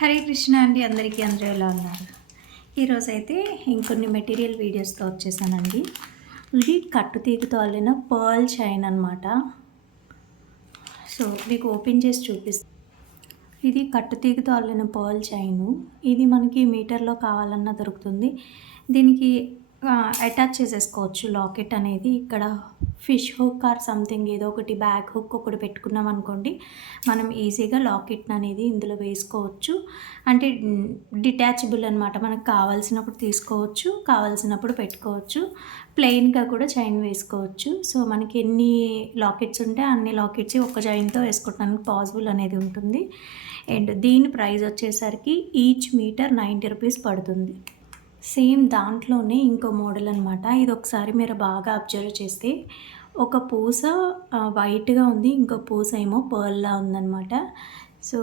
హరే కృష్ణ అండి. అందరికీ అందరూ ఎలా ఉన్నారు? ఈరోజైతే ఇంకొన్ని మెటీరియల్ వీడియోస్తో వచ్చేసానండి. ఇది కట్టుతీగతో అల్లిన పర్ల్ చైన్ అనమాట. సో మీకు ఓపెన్ చేసి చూపిస్తాను. ఇది కట్టుతీగతో అల్లిన పర్ల్ చైను. ఇది మనకి మీటర్లో కావాలన్నా దొరుకుతుంది. దీనికి అటాచ్ చేసేసుకోవచ్చు లాకెట్ అనేది. ఇక్కడ ఫిష్ హుక్ ఆర్ సంథింగ్ ఏదో ఒకటి బ్యాక్ హుక్ ఒకటి పెట్టుకున్నాం అనుకోండి, మనం ఈజీగా లాకెట్ అనేది ఇందులో వేసుకోవచ్చు. అంటే డిటాచబుల్ అనమాట. మనకు కావాల్సినప్పుడు తీసుకోవచ్చు, కావాల్సినప్పుడు పెట్టుకోవచ్చు. ప్లెయిన్గా కూడా చైన్ వేసుకోవచ్చు. సో మనకి ఎన్ని లాకెట్స్ ఉంటే అన్ని లాకెట్స్ ఒక చైన్తో వేసుకోవడానికి పాసిబుల్ అనేది ఉంటుంది. అండ్ దీని ప్రైస్ వచ్చేసరికి ఈచ్ మీటర్ 90 రూపీస్ పడుతుంది. సేమ్ దాంట్లోనే ఇంకో మోడల్ అనమాట. ఇది ఒకసారి మీరు బాగా అబ్జర్వ్ చేస్తే ఒక పూస వైట్గా ఉంది, ఇంకో పూస ఏమో పర్ల్లా ఉందన్నమాట. సో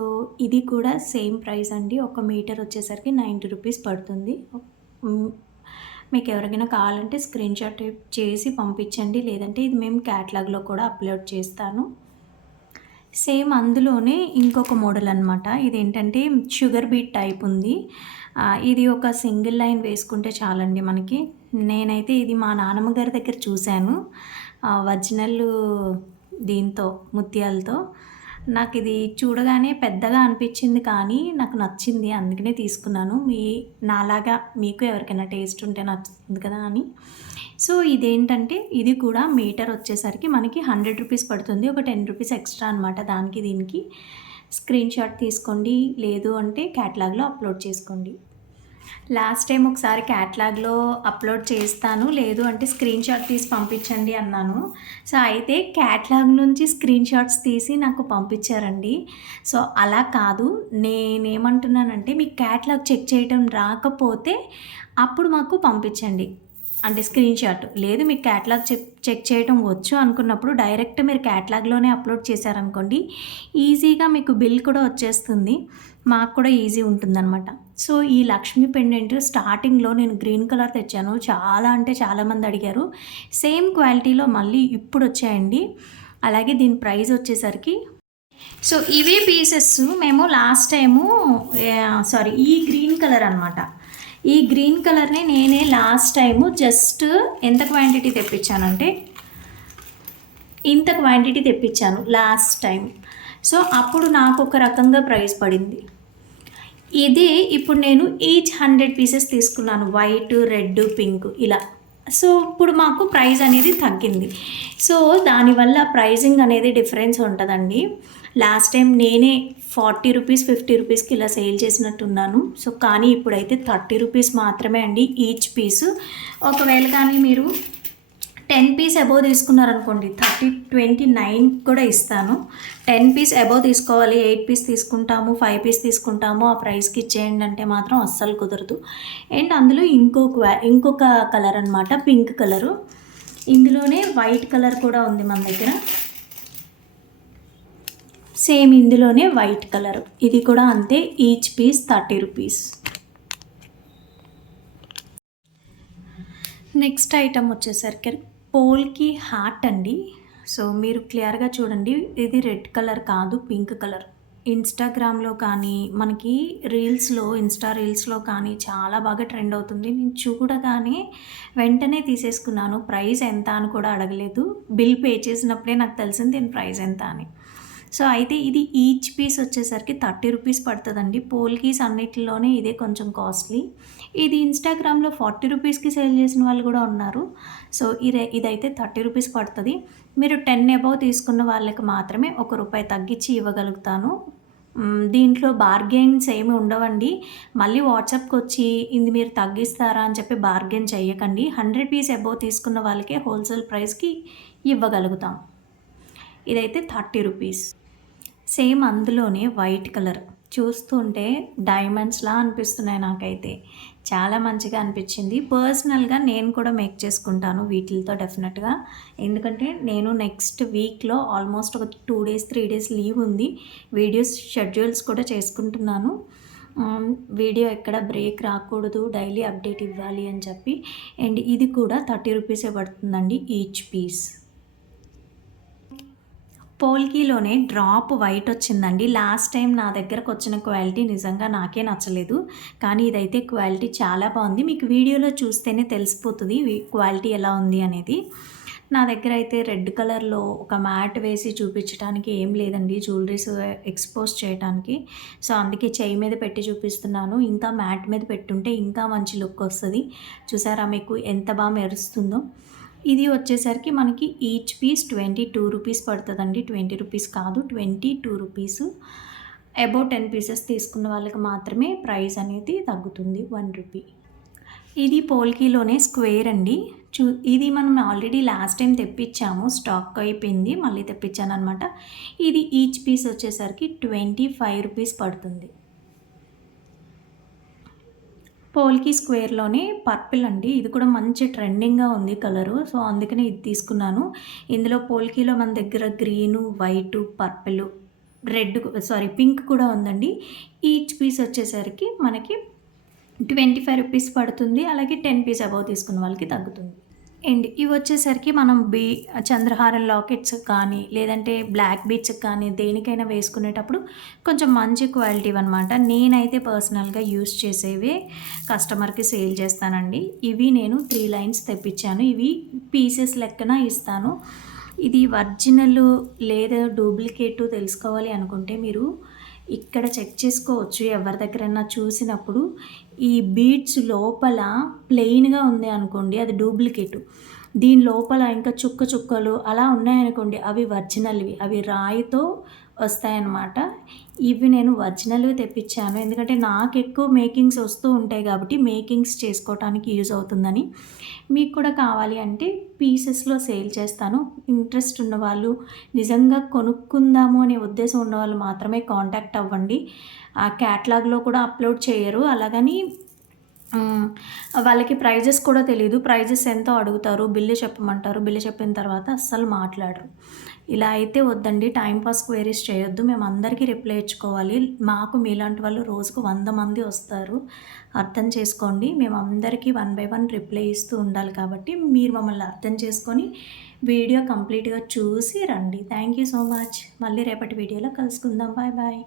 ఇది కూడా సేమ్ ప్రైస్ అండి. ఒక మీటర్ వచ్చేసరికి 90 రూపీస్ పడుతుంది. మీకు ఎవరికైనా కావాలంటే స్క్రీన్ షాట్ చేసి పంపించండి, లేదంటే ఇది మేము క్యాటలాగ్లో కూడా అప్లోడ్ చేస్తాను. సేమ్ అందులోనే ఇంకొక మోడల్ అనమాట. ఇదేంటంటే షుగర్ బీట్ టైప్ ఉంది. ఇది ఒక సింగిల్ లైన్ వేసుకుంటే చాలండి మనకి. నేనైతే ఇది మా నాన్నమ్మ గారి దగ్గర చూశాను, ఒరిజినల్ దీంతో ముత్యాలతో. నాకు ఇది చూడగానే పెద్దగా అనిపించింది, కానీ నాకు నచ్చింది, అందుకనే తీసుకున్నాను. నాలాగా మీకు ఎవరికైనా టేస్ట్ ఉంటే నచ్చుతుంది కదా అని. సో ఇదేంటంటే ఇది కూడా మీటర్ వచ్చేసరికి మనకి 100 రూపీస్ పడుతుంది. ఒక 10 రూపీస్ ఎక్స్ట్రా అనమాట దానికి దీనికి. స్క్రీన్ షాట్ తీసుకోండి, లేదు అంటే క్యాటలాగ్లో అప్లోడ్ చేసుకోండి. లాస్ట్ టైం ఒకసారి క్యాటలాగ్లో అప్లోడ్ చేస్తాను, లేదు అంటే స్క్రీన్ షాట్ తీసి పంపించండి అన్నాను. సో అయితే క్యాటలాగ్ నుంచి స్క్రీన్ షాట్స్ తీసి నాకు పంపించారండి. సో అలా కాదు, నేనేమంటున్నానంటే మీకు క్యాటలాగ్ చెక్ చేయడం రాకపోతే అప్పుడు మాకు పంపించండి, అంటే స్క్రీన్ షాట్. లేదు మీకు క్యాటలాగ్ చెక్ చేయడం వచ్చు అనుకున్నప్పుడు డైరెక్ట్ మీరు క్యాటలాగ్లోనే అప్లోడ్ చేశారనుకోండి, ఈజీగా మీకు బిల్ కూడా వచ్చేస్తుంది, మాకు కూడా ఈజీ ఉంటుందన్నమాట. సో ఈ లక్ష్మీ పెండెంట్ స్టార్టింగ్లో నేను గ్రీన్ కలర్ తెచ్చాను, చాలా అంటే చాలామంది అడిగారు. సేమ్ క్వాలిటీలో మళ్ళీ ఇప్పుడు వచ్చాయండి. అలాగే దీని ప్రైస్ వచ్చేసరికి, సో ఇవే పీసెస్ మేము లాస్ట్ టైము ఈ గ్రీన్ కలర్ అనమాట. ఈ గ్రీన్ కలర్ని నేనే లాస్ట్ టైము జస్ట్ ఎంత క్వాంటిటీ తెప్పించానంటే ఇంత క్వాంటిటీ తెప్పించాను లాస్ట్ టైం. సో అప్పుడు నాకు ఒక రకంగా ప్రైస్ పడింది. ఇదే ఇప్పుడు నేను ఈచ్ 100 పీసెస్ తీసుకున్నాను, వైట్, రెడ్, పింక్ ఇలా. సో ఇప్పుడు మాకు ప్రైస్ అనేది తగ్గింది. సో దానివల్ల ప్రైజింగ్ అనేది డిఫరెన్స్ ఉంటుందండి. లాస్ట్ టైం నేనే 40 రూపీస్ 50 రూపీస్కి ఇలా సేల్ చేసినట్టున్నాను. సో కానీ ఇప్పుడైతే 30 రూపీస్ మాత్రమే అండి ఈచ్ పీసు. ఒకవేళ కానీ మీరు 10 పీస్ అబోవ్ తీసుకున్నారనుకోండి 29 కూడా ఇస్తాను. 10 పీస్ అబోవ్ తీసుకోవాలి, 8 పీస్ తీసుకుంటాము, 5 పీస్ తీసుకుంటాము, ఆ ప్రైస్కి ఇచ్చేయండి అంటే మాత్రం అస్సలు కుదరదు. అండ్ అందులో ఇంకొక కలర్ అనమాట, పింక్ కలరు. ఇందులోనే వైట్ కలర్ కూడా ఉంది మన దగ్గర. సేమ్ ఇందులోనే వైట్ కలర్, ఇది కూడా అంతే. Each piece 30 rupees. Next item వచ్చేసరికి పోల్కి హార్ట్ అండి. సో మీరు క్లియర్గా చూడండి, ఇది రెడ్ కలర్ కాదు, పింక్ కలర్. ఇన్స్టాగ్రామ్లో కానీ మనకి ఇన్స్టా రీల్స్లో కానీ చాలా బాగా ట్రెండ్ అవుతుంది. నేను చూడగానే వెంటనే తీసేసుకున్నాను. ప్రైస్ ఎంత అని కూడా అడగలేదు, బిల్ పే చేసినప్పుడే నాకు తెలిసింది దీని ప్రైస్ ఎంత అని. సో అయితే ఇది ఈచ్ పీస్ వచ్చేసరికి 30 రూపీస్ పడుతుందండి. పోల్కీస్ అన్నిటిలోనే ఇదే కొంచెం కాస్ట్లీ. ఇది ఇన్స్టాగ్రామ్లో 40 రూపీస్కి సేల్ చేసిన వాళ్ళు కూడా ఉన్నారు. సో ఇదైతే 30 రూపీస్ పడుతుంది. మీరు 10 అబోవ్ తీసుకున్న వాళ్ళకి మాత్రమే ₹1 తగ్గించి ఇవ్వగలుగుతాను. దీంట్లో బార్గెన్స్ ఏమి ఉండవండి. మళ్ళీ వాట్సాప్కి వచ్చి ఇది మీరు తగ్గిస్తారా అని చెప్పి బార్గెన్ చేయకండి. 100 పీస్ అబోవ్ తీసుకున్న వాళ్ళకే హోల్సేల్ ప్రైస్కి ఇవ్వగలుగుతాం. ఇదైతే 30 రూపీస్. సేమ్ అందులోనే వైట్ కలర్, చూస్తుంటే డైమండ్స్లా అనిపిస్తున్నాయి నాకైతే. చాలా మంచిగా అనిపించింది. పర్సనల్గా నేను కూడా మేక్ చేసుకుంటాను వీటితో డెఫినెట్గా. ఎందుకంటే నేను నెక్స్ట్ వీక్లో ఆల్మోస్ట్ ఒక 2 డేస్ 3 డేస్ లీవ్ ఉంది. వీడియోస్ షెడ్యూల్స్ కూడా చేసుకుంటున్నాను. వీడియో ఎక్కడ బ్రేక్ రాకూడదు, డైలీ అప్డేట్ ఇవ్వాలి అని చెప్పి. అండ్ ఇది కూడా 30 రూపీసే పడుతుందండి ఈచ్ పీస్. పోల్కీలోనే డ్రాప్ వైట్ వచ్చిందండి. లాస్ట్ టైం నా దగ్గరకు వచ్చిన క్వాలిటీ నిజంగా నాకే నచ్చలేదు. కానీ ఇదైతే క్వాలిటీ చాలా బాగుంది. మీకు వీడియోలో చూస్తేనే తెలిసిపోతుంది క్వాలిటీ ఎలా ఉంది అనేది. నా దగ్గర అయితే రెడ్ కలర్‌లో ఒక మ్యాట్ వేసి చూపించడానికి ఏం లేదండి. జ్యువెలరీస్ ఎక్స్‌పోజ్ చేయటానికి. సో, అందుకే చెయ్యి మీద పెట్టి చూపిస్తున్నాను. ఇంకా మ్యాట్ మీద పెట్టుంటే ఇంకా మంచి లుక్ వస్తది. చూసారా మీకు ఎంత మెరుస్తుందో. ఇది వచ్చేసరికి మనకి ఈచ్ పీస్ 22 రూపీస్ పడతదండి. 20 రూపీస్ కాదు, 22 రూపీసు. అబోవ్ 10 పీసెస్ తీసుకున్న వాళ్ళకి మాత్రమే ప్రైస్ అనేది తగ్గుతుంది 1 రూపీ. ఇది పోల్కీలోనే స్క్వేర్ అండి. ఇది మనం ఆల్రెడీ లాస్ట్ టైం తెప్పించాము. స్టాక్ అయిపోయింది. మళ్ళీ తెప్పించాననమాట. ఇది ఈచ్ పీస్ వచ్చేసరికి 25 రూపీస్ పడుతుంది. పోల్కి స్క్వేర్‌లోనే పర్పుల్ అండి. ఇది కూడా మంచి ట్రెండింగ్‌గా ఉంది కలరు. సో, అందుకనే ఇది తీసుకున్నాను. ఇందులో పోల్కీలో మన దగ్గర గ్రీను, వైటు, పర్పులు, రెడ్ పింక్ కూడా ఉందండి. ఈచ్ పీస్ వచ్చేసరికి మనకి 25 రూపీస్ పడుతుంది. అలాగే 10 పీస్ అబోవ్ తీసుకున్న వాళ్ళకి తగ్గుతుంది. అండ్ ఇవొచ్చేసరికి మనం చంద్రహారం లాకెట్స్‌కి కానీ, లేదంటే బ్లాక్ బీడ్స్‌కి కానీ దేనికైనా వేసుకునేటప్పుడు కొంచెం మంచి క్వాలిటీవనమాట. నేనైతే పర్సనల్‌గా యూజ్ చేసేవే కస్టమర్‌కి సేల్ చేస్తానండి. ఇవి నేను 3 లైన్స్ తెప్పించాను. ఇవి పీసెస్ లెక్కన ఇస్తాను. ఇది ఒరిజినల్ లేదా డూప్లికేటు తెలుసుకోవాలి అనుకుంటే మీరు ఇక్కడ చెక్ చేసుకోవచ్చు. ఎవరి దగ్గరైనా చూసినప్పుడు ఈ బీడ్స్ లోపల ప్లెయిన్‌గా ఉంది అనుకోండి, అది డూప్లికేటు. దీని లోపల ఇంకా చుక్కలు అలా ఉన్నాయనుకోండి, అవి ఒరిజినల్‌వి. అవి రాయితో వస్తాయన్నమాట. ఇవి నేను ఒరిజినల్‌వి తెప్పించాను. ఎందుకంటే నాకు ఎక్కువ మేకింగ్స్ వస్తూ ఉంటాయి కాబట్టి మేకింగ్స్ చేసుకోవటానికి యూజ్ అవుతుందని. మీకు కూడా కావాలి అంటే పీసెస్‌లో సేల్ చేస్తాను. ఇంట్రెస్ట్ ఉన్నవాళ్ళు, నిజంగా కొనుక్కుందాము అనే ఉద్దేశం ఉన్నవాళ్ళు మాత్రమే కాంటాక్ట్ అవ్వండి. ఆ క్యాటలాగ్‌లో కూడా అప్లోడ్ చేయరు. అలాగని వాళ్ళకి ప్రైజెస్ కూడా తెలీదు. ప్రైజెస్ ఎంతో అడుగుతారు. బిల్లు చెప్పమంటారు. బిల్లు చెప్పిన తర్వాత అస్సలు మాట్లాడరు. ఇలా అయితే వద్దండి. టైమ్ పాస్ క్వెరీస్ చేయొద్దు. మేమందరికీ రిప్లై ఇచ్చుకోవాలి. మాకు మీలాంటి వాళ్ళు రోజుకు 100 మంది వస్తారు. అర్థం చేసుకోండి. మేమందరికీ 1 బై 1 రిప్లై ఇస్తూ ఉండాలి కాబట్టి మీరు మమ్మల్ని అర్థం చేసుకొని వీడియో కంప్లీట్‌గా చూసి రండి. Thank you so much. మళ్ళీ రేపటి వీడియోలో కలుసుకుందాం. Bye bye.